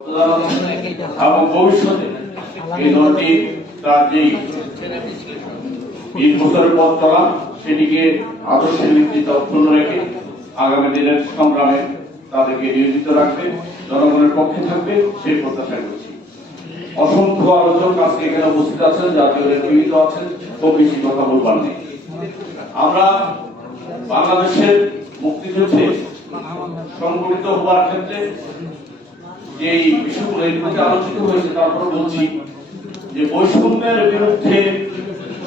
এবং ভবিষ্যতে এই দলটি তার যে 20 বছরের পথ চলা সেটিকে আদর্শের ভিত্তিতে অক্ষুণ্ণ রেখে আগামী দিনের সংগ্রামে তাদেরকে নিয়োজিত রাখবে, জনগণের পক্ষে থাকবে সেই প্রত্যাশা করছি। অসংখ্য আলোচক আজকে এখানে উপস্থিত আছেন, জাতীয় নেতৃবৃন্দ আছেন, খুব বেশি কথা বলবার নেই। আমরা বাংলাদেশের মুক্তিযুদ্ধে সংগঠিত হওয়ার ক্ষেত্রে যে বিষয়গুলো এর আলোচিত হয়েছে তারপর বলছি যে বৈষম্যের বিরুদ্ধে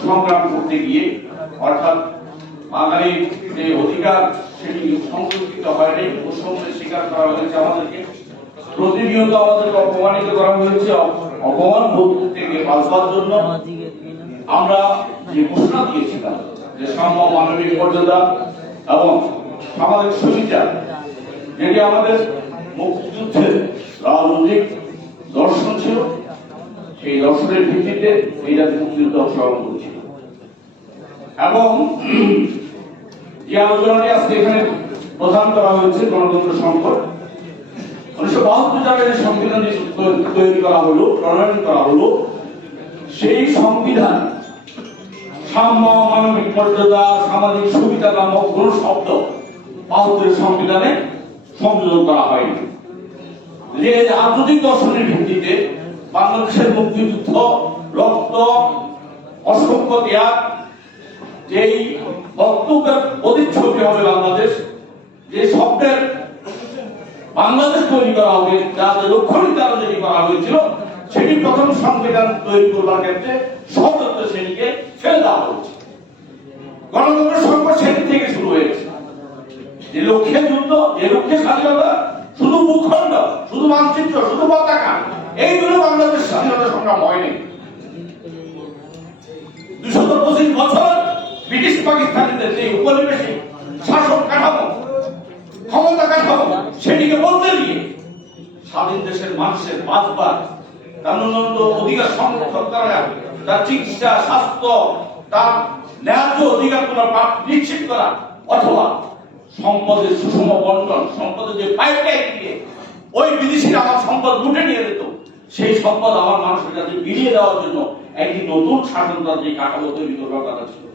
সংগ্রাম করতে গিয়ে অর্থাৎ বাঙালির যে অধিকার সেটি সংরক্ষিত হয়নি, বৈষম্যের শিকার করা হয়েছে, আমাদেরকে প্রতিনিয়ত আমাদেরকে অপমানিত করা হয়েছে। অপমান বোধ থেকে বাঁচবার জন্য আমরা যে ঘোষণা দিয়েছিলাম যে সাম্য, মানবিক মর্যাদা এবং সামাজিক সুবিধা, যেটি আমাদের মুক্তিযুদ্ধের রাজনৈতিক দর্শন ছিল, সেই দর্শনের ভিত্তিতে এই জাতীয় মুক্তিযুদ্ধ অংশগ্রহণ করেছিল। এবং যে আলোচনাটি আজকে এখানে প্রদান করা হয়েছে গণতন্ত্র সংকট, 1972 সালে যে সংবিধান তৈরি করা হলো, প্রণয়ন করা হলো, সেই সংবিধান সাম্য, মানবিক মর্যাদা, সামাজিক সুবিধা নামক কোন শব্দ 72 সংবিধানে সংযোজন করা হয়নি। যে রাজনৈতিক দর্শনের ভিত্তিতে বাংলাদেশের মুক্তিযুদ্ধ, রক্ত, অসংখ্য ত্যাগ, যেই বক্তব্যের প্রতিচ্ছবি হবে বাংলাদেশ, যে শব্দের বাংলাদেশ তৈরি করা হবে, যাদের লক্ষ্য নির্ধারণ যেটি করা হয়েছিল, সেটি প্রথম সংবিধান তৈরি করবার ক্ষেত্রে সর্বত্র সেটিকে ফেলে দেওয়া হয়েছে। গণতন্ত্র সংকট সেদিন থেকে শুরু হয়েছে। যে লক্ষ্যে যুদ্ধ, যে লক্ষ্যে স্বাধীনতা, শুধু ভূখণ্ড, শুধু মানচিত্র, শুধু পতাকা, এইগুলো বাংলাদেশ স্বাধীনতা সংগ্রাম হয়নি। 225 বছর ব্রিটিশ পাকিস্তানিদের যে উপনিবেশিক শাসন কাঠামো, ক্ষমতা কাঠামো, সেটিকে বলতে দিয়ে স্বাধীন দেশের মানুষের বাঁচবার, তার ন্যূনতম অধিকার সংরক্ষণ করা, তার চিকিৎসা, স্বাস্থ্য, তার ন্যায্য অধিকারগুলো নিশ্চিত করা, অথবা সম্পদের সুষম বন্টন, সম্পদের যে পাইপলাইন দিয়ে ওই বিদেশিরা আমার সম্পদ লুটে নিয়ে যেত, সেই সম্পদ আমার মানুষের কাছে বিলিয়ে দেওয়ার জন্য একটি নতুন শাসনতান্ত্রিক কাঠামো তৈরি করবার কথা ছিল।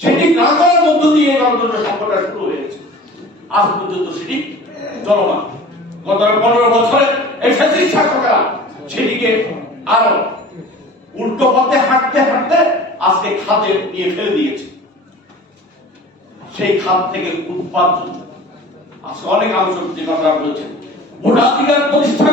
সেটি না করার মধ্য দিয়ে গণতন্ত্র সংকটটা শুরু হয়েছে। আজ পর্যন্ত সেটি চলমান। গত 15 বছরে এই ফ্যাসিস্ট শাসকেরা সেটিকে আরো উল্টো পথে হাঁটতে হাঁটতে আজকে খাতে নিয়ে ফেলে দিয়েছে। সেই খাত থেকে উৎপাদন আজকে অনেক আলোচনা যে কথা বলেছেন, ভোটাধিকার প্রতিষ্ঠা